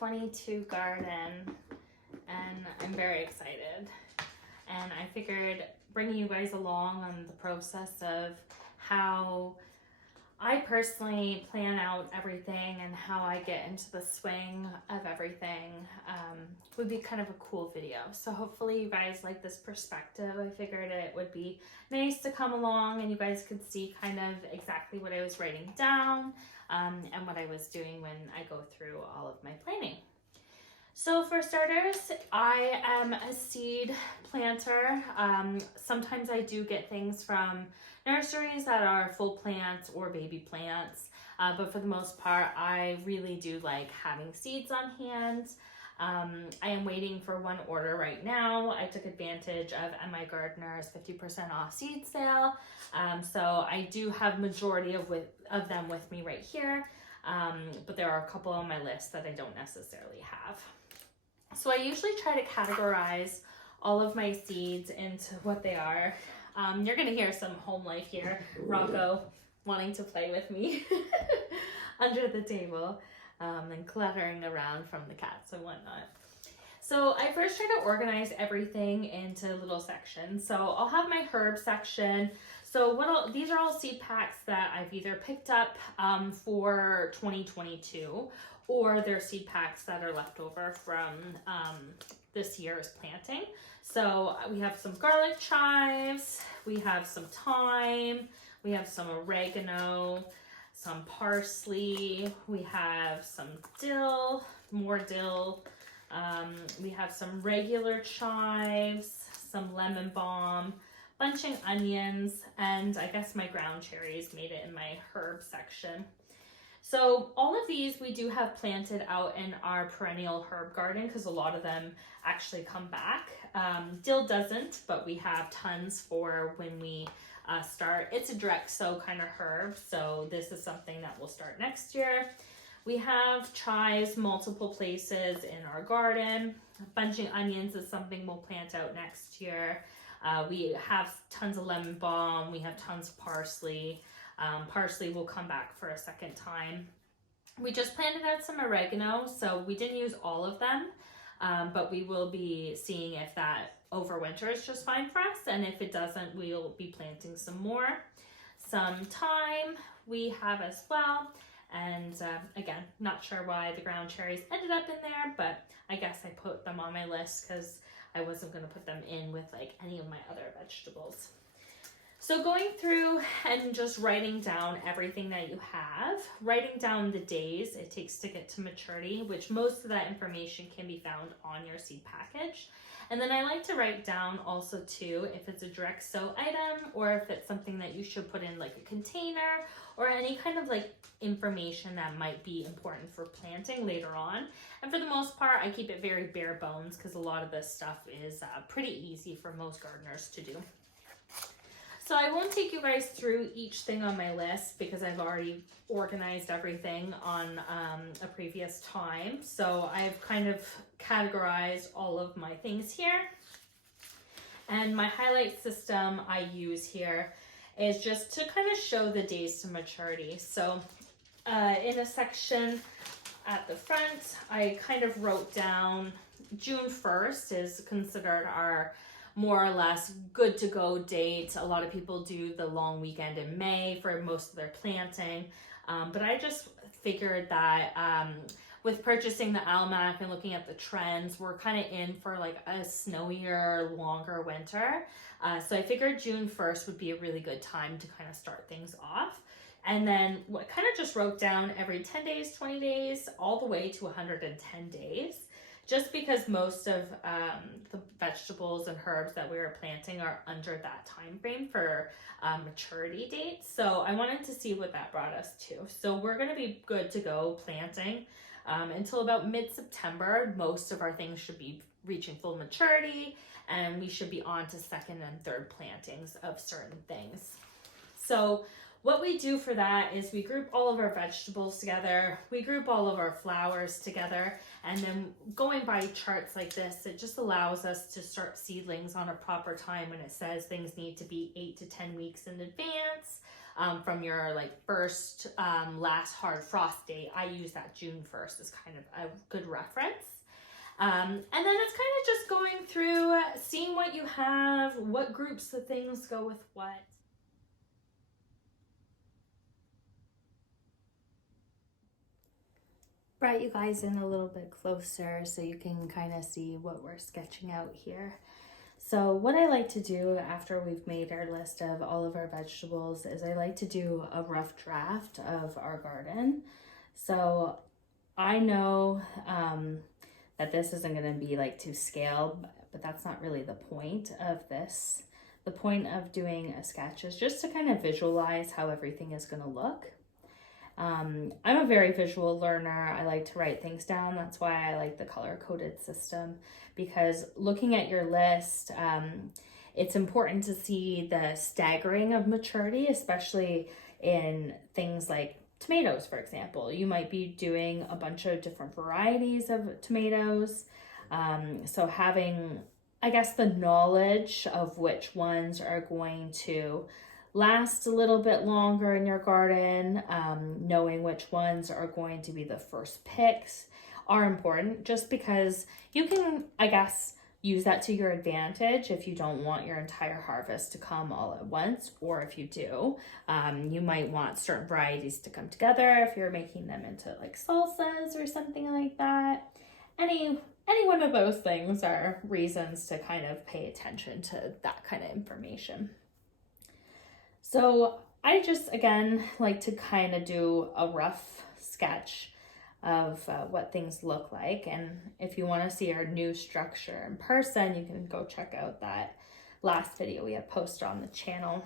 2022 garden, and I'm very excited. And I figured bringing you guys along on the process of how I personally plan out everything and how I get into the swing of everything would be kind of a cool video. So hopefully you guys like this perspective. I figured it would be nice to come along and you guys could see kind of exactly what I was writing down and what I was doing when I go through all of my planning. So for starters, I am a seed planter. Sometimes I do get things from nurseries that are full plants or baby plants, but for the most part, I really do like having seeds on hand. I am waiting for one order right now. I took advantage of MI Gardener's 50% off seed sale, so I do have majority of them with me right here, but there are a couple on my list that I don't necessarily have. So I usually try to categorize all of my seeds into what they are. You're gonna hear some home life here. Rocco wanting to play with me under the table and cluttering around from the cats and whatnot. So I first try to organize everything into little sections. So I'll have my herb section. So these are all seed packs that I've either picked up for 2022 or they're seed packs that are left over from this year's planting. So we have some garlic chives, we have some thyme, we have some oregano, some parsley, we have some dill, more dill, we have some regular chives, some lemon balm, bunching onions, and I guess my ground cherries made it in my herb section. So all of these we do have planted out in our perennial herb garden because a lot of them actually come back. Dill doesn't, but we have tons for when we start. It's a direct sow kind of herb, so this is something that will start next year. We have chives multiple places in our garden. Bunching onions is something we'll plant out next year. We have tons of lemon balm. We have tons of parsley. Parsley will come back for a second time. We just planted out some oregano, so we didn't use all of them, but we will be seeing if that overwinters just fine for us, and if it doesn't, we'll be planting some more. Some thyme we have as well, and again, not sure why the ground cherries ended up in there, but I guess I put them on my list because I wasn't going to put them in with like any of my other vegetables. So going through and just writing down everything that you have, writing down the days it takes to get to maturity, which most of that information can be found on your seed package. And then I like to write down also too, if it's a direct sow item or if it's something that you should put in like a container or any kind of like information that might be important for planting later on. And for the most part, I keep it very bare bones because a lot of this stuff is pretty easy for most gardeners to do. So I won't take you guys through each thing on my list because I've already organized everything on a previous time. So I've kind of categorized all of my things here. And my highlight system I use here is just to kind of show the days to maturity. So in a section at the front, I kind of wrote down June 1st is considered our more or less good to go date. A lot of people do the long weekend in May for most of their planting, but I just figured that with purchasing the almanac and looking at the trends, we're kind of in for like a snowier, longer winter. So I figured June 1st would be a really good time to kind of start things off. And then what kind of just wrote down every 10 days, 20 days, all the way to 110 days. Just because most of the vegetables and herbs that we were planting are under that time frame for maturity dates. So I wanted to see what that brought us to. So we're going to be good to go planting until about mid-September. Most of our things should be reaching full maturity and we should be on to second and third plantings of certain things. So what we do for that is we group all of our vegetables together, we group all of our flowers together, and then going by charts like this, it just allows us to start seedlings on a proper time when it says things need to be 8 to 10 weeks in advance. from your like first last hard frost date. I use that June 1st as kind of a good reference. And then it's kind of just going through, seeing what you have, what groups of things go with what. Brought you guys in a little bit closer so you can kind of see what we're sketching out here. So what I like to do after we've made our list of all of our vegetables is I like to do a rough draft of our garden. So I know that this isn't going to be like to scale, but that's not really the point of this. The point of doing a sketch is just to kind of visualize how everything is going to look. I'm a very visual learner. I like to write things down. That's why I like the color-coded system, because looking at your list, it's important to see the staggering of maturity, especially in things like tomatoes, for example. You might be doing a bunch of different varieties of tomatoes. So having, I guess, the knowledge of which ones are going to last a little bit longer in your garden, knowing which ones are going to be the first picks are important, just because you can, I guess, use that to your advantage if you don't want your entire harvest to come all at once, or if you do, you might want certain varieties to come together if you're making them into like salsas or something like that. Any one of those things are reasons to kind of pay attention to that kind of information. So I just, again, like to kind of do a rough sketch of what things look like. And if you want to see our new structure in person, you can go check out that last video we have posted on the channel.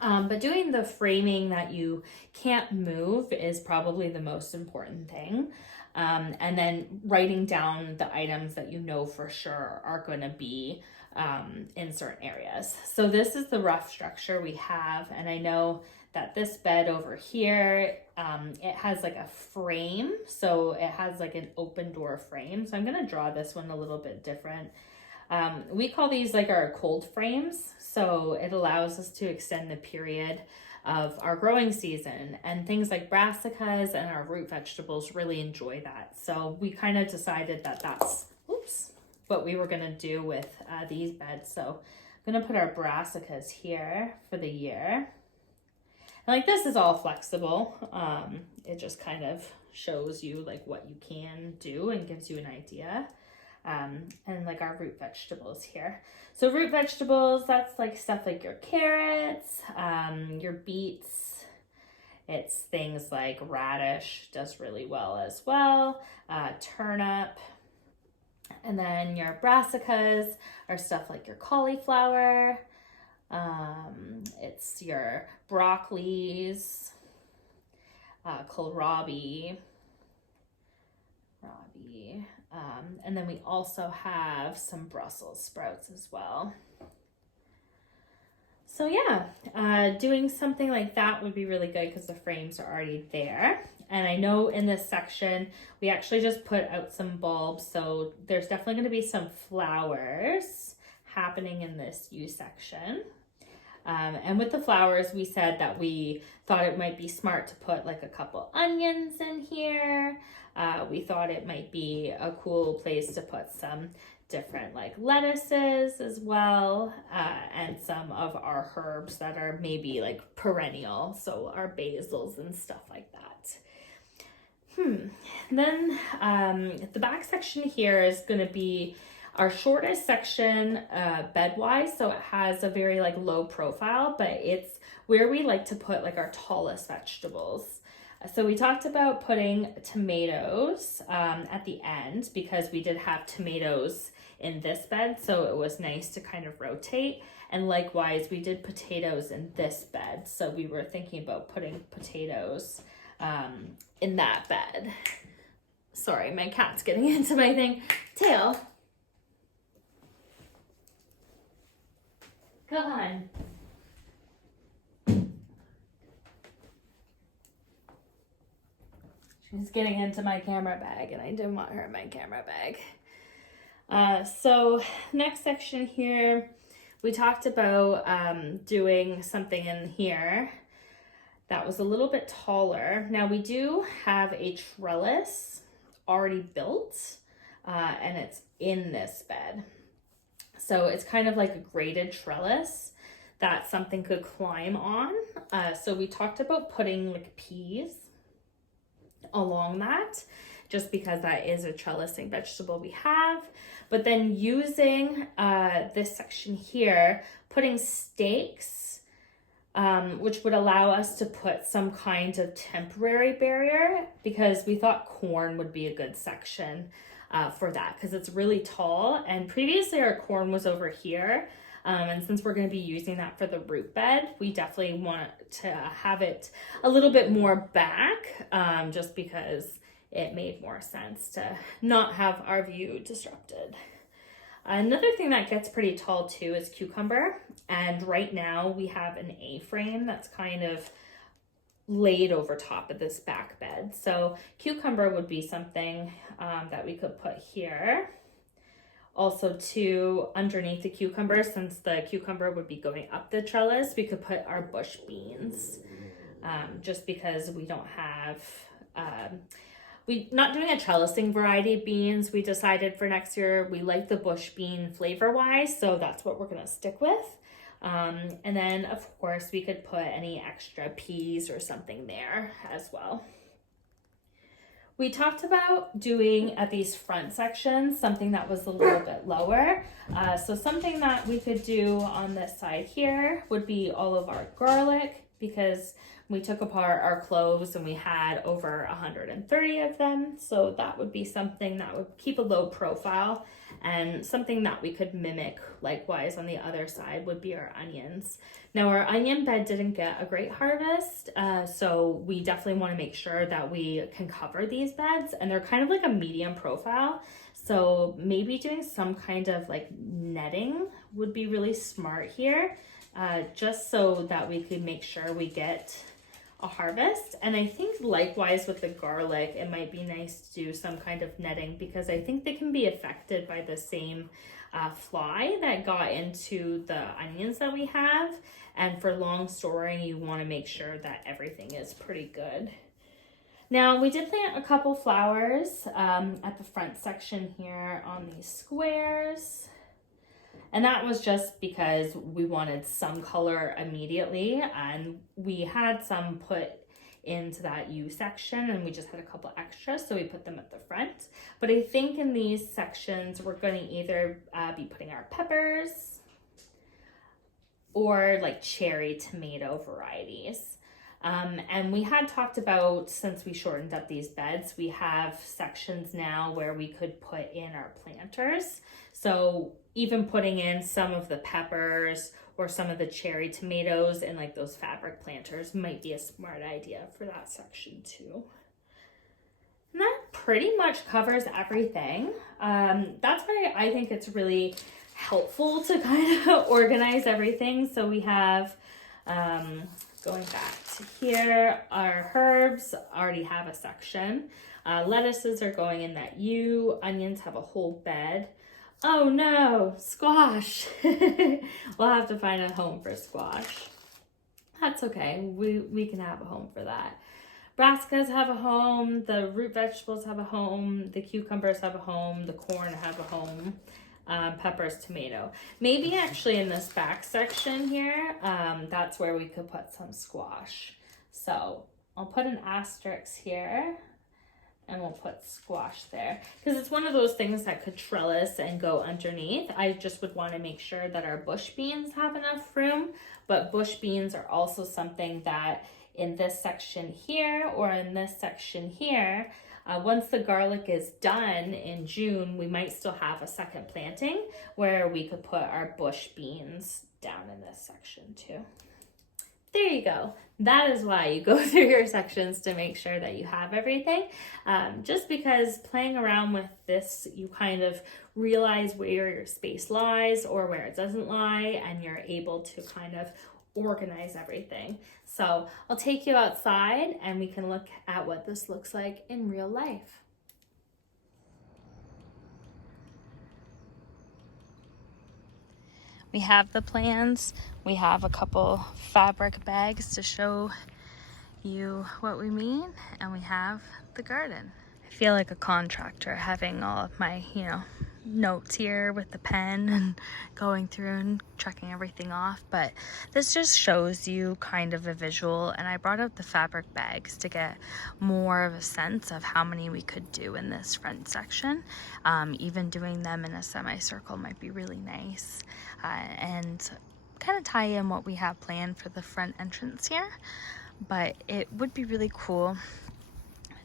But doing the framing that you can't move is probably the most important thing. And then writing down the items that you know for sure are going to be in certain areas. So this is the rough structure we have, and I know that this bed over here, it has like a frame, so it has like an open door frame. So I'm going to draw this one a little bit different. We call these like our cold frames, so it allows us to extend the period of our growing season, and things like brassicas and our root vegetables really enjoy that. So we kind of decided that that's what we were going to do with these beds. So I'm going to put our brassicas here for the year. And like this is all flexible. It just kind of shows you like what you can do and gives you an idea. And like our root vegetables here. So root vegetables, that's like stuff like your carrots, your beets. It's things like radish does really well as well, turnip. And then your brassicas are stuff like your cauliflower. It's your broccolis, kohlrabi, and then we also have some Brussels sprouts as well. So yeah, doing something like that would be really good because the frames are already there. And I know in this section, we actually just put out some bulbs. So there's definitely going to be some flowers happening in this U section. And with the flowers, we said that we thought it might be smart to put like a couple onions in here. We thought it might be a cool place to put some different like lettuces as well, and some of our herbs that are maybe like perennial, so our basils and stuff like that. Then the back section here is going to be our shortest section bed-wise, so it has a very like low profile, but it's where we like to put like our tallest vegetables. So we talked about putting tomatoes at the end because we did have tomatoes in this bed, so it was nice to kind of rotate. And likewise, we did potatoes in this bed, so we were thinking about putting potatoes in that bed. Sorry, my cat's getting into my thing. Tail. Come on. She's getting into my camera bag, and I didn't want her in my camera bag. So next section here, we talked about doing something in here that was a little bit taller. Now we do have a trellis already built, and it's in this bed. So it's kind of like a graded trellis that something could climb on. So we talked about putting like peas along that, just because that is a trellising vegetable we have. But then using this section here, putting stakes, which would allow us to put some kind of temporary barrier, because we thought corn would be a good section for that, because it's really tall. And previously our corn was over here. And since we're going to be using that for the root bed, we definitely want to have it a little bit more back, just because it made more sense to not have our view disrupted. Another thing that gets pretty tall too is cucumber. And right now we have an A-frame that's kind of laid over top of this back bed. So cucumber would be something that we could put here. Also too, underneath the cucumber, since the cucumber would be going up the trellis, we could put our bush beans, just because we don't have, we're not doing a trellising variety of beans. We decided for next year, we like the bush bean flavor wise, so that's what we're gonna stick with. And then of course we could put any extra peas or something there as well. We talked about doing at these front sections something that was a little bit lower. So something that we could do on this side here would be all of our garlic, because we took apart our cloves and we had over 130 of them. So that would be something that would keep a low profile, and something that we could mimic likewise on the other side would be our onions. Now our onion bed didn't get a great harvest, so we definitely want to make sure that we can cover these beds, and they're kind of like a medium profile. So maybe doing some kind of like netting would be really smart here, just so that we could make sure we get a harvest. And I think likewise with the garlic, it might be nice to do some kind of netting, because I think they can be affected by the same fly that got into the onions that we have. And for long storing, you want to make sure that everything is pretty good. Now we did plant a couple flowers at the front section here on these squares. And that was just because we wanted some color immediately, and we had some put into that U section, and we just had a couple extras, so we put them at the front. But I think in these sections, we're going to either be putting our peppers or like cherry tomato varieties. And we had talked about, since we shortened up these beds, we have sections now where we could put in our planters. So even putting in some of the peppers or some of the cherry tomatoes in like those fabric planters might be a smart idea for that section too. And that pretty much covers everything. That's why I think it's really helpful to kind of organize everything. So we have, going back to here, our herbs already have a section. Lettuces are going in that U. Onions have a whole bed. Oh no, squash. We'll have to find a home for squash. That's okay. We can have a home for that. Brassicas have a home. The root vegetables have a home. The cucumbers have a home. The corn have a home. Peppers, tomato. Maybe actually in this back section here, that's where we could put some squash. So I'll put an asterisk here, and we'll put squash there, because it's one of those things that could trellis and go underneath. I just would want to make sure that our bush beans have enough room, but bush beans are also something that in this section here or in this section here, once the garlic is done in June, we might still have a second planting where we could put our bush beans down in this section too. There you go. That is why you go through your sections, to make sure that you have everything. Just because playing around with this, you kind of realize where your space lies or where it doesn't lie, and you're able to kind of organize everything. So I'll take you outside and we can look at what this looks like in real life. We have the plans. We have a couple fabric bags to show you what we mean, and we have the garden. I feel like a contractor having all of my, notes here with the pen and going through and checking everything off, but this just shows you kind of a visual, and I brought out the fabric bags to get more of a sense of how many we could do in this front section. Even doing them in a semicircle might be really nice, and kind of tie in what we have planned for the front entrance here. But it would be really cool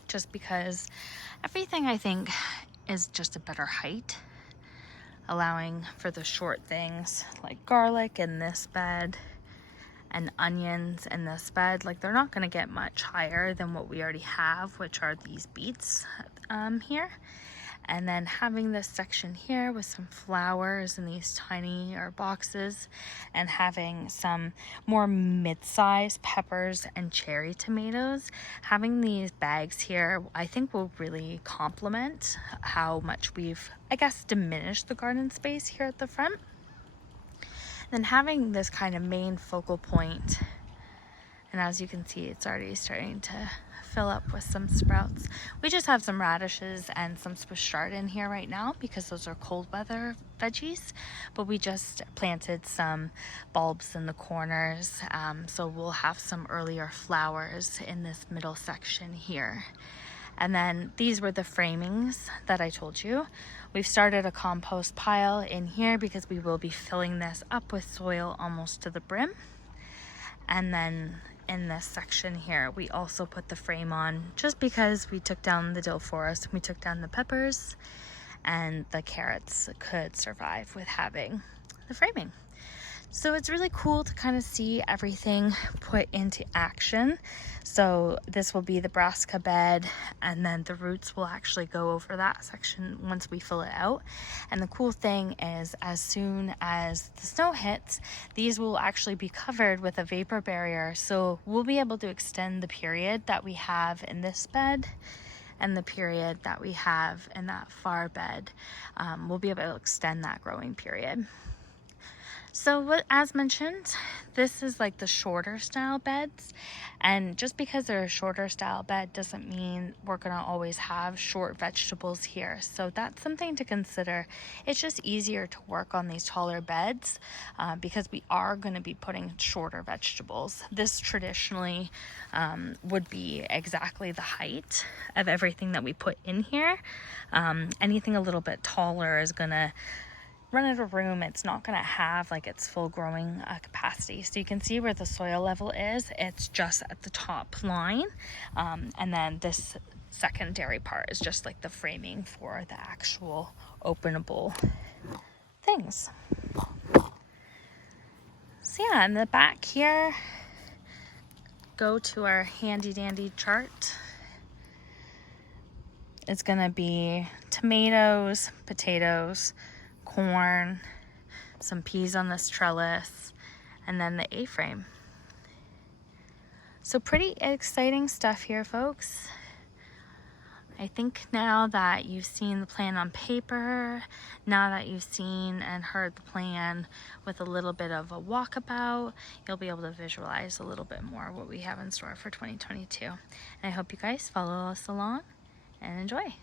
just because everything I think is just a better height, allowing for the short things like garlic in this bed and onions in this bed. Like, they're not going to get much higher than what we already have, which are these beets here. And then having this section here with some flowers in these tiny boxes, and having some more mid-sized peppers and cherry tomatoes. Having these bags here, I think, will really complement how much we've, I guess, diminished the garden space here at the front. Then having this kind of main focal point, and as you can see, it's already starting to fill up with some sprouts. We just have some radishes and some Swiss chard in here right now because those are cold weather veggies, but we just planted some bulbs in the corners, so we'll have some earlier flowers in this middle section here. And then these were the framings that I told you. We've started a compost pile in here because we will be filling this up with soil almost to the brim. And then in this section here, we also put the frame on just because we took down the dill forest, we took down the peppers, and the carrots could survive with having the framing. So it's really cool to kind of see everything put into action. So this will be the brassica bed, and then the roots will actually go over that section once we fill it out. And the cool thing is, as soon as the snow hits, these will actually be covered with a vapor barrier. So we'll be able to extend the period that we have in this bed and the period that we have in that far bed. We'll be able to extend that growing period. So as mentioned, this is like the shorter style beds, and just because they're a shorter style bed doesn't mean we're gonna always have short vegetables here. So that's something to consider. It's just easier to work on these taller beds because we are gonna be putting shorter vegetables. This traditionally would be exactly the height of everything that we put in here. Anything a little bit taller is gonna run out of room. It's not going to have like its full growing capacity. So you can see where the soil level is. It's just at the top line. And then this secondary part is just like the framing for the actual openable things. So yeah, in the back here, go to our handy dandy chart. It's going to be tomatoes, potatoes, corn, some peas on this trellis, and then the A-frame. So pretty exciting stuff here, folks. I think now that you've seen the plan on paper, now that you've seen and heard the plan with a little bit of a walkabout, you'll be able to visualize a little bit more what we have in store for 2022. And I hope you guys follow us along and enjoy.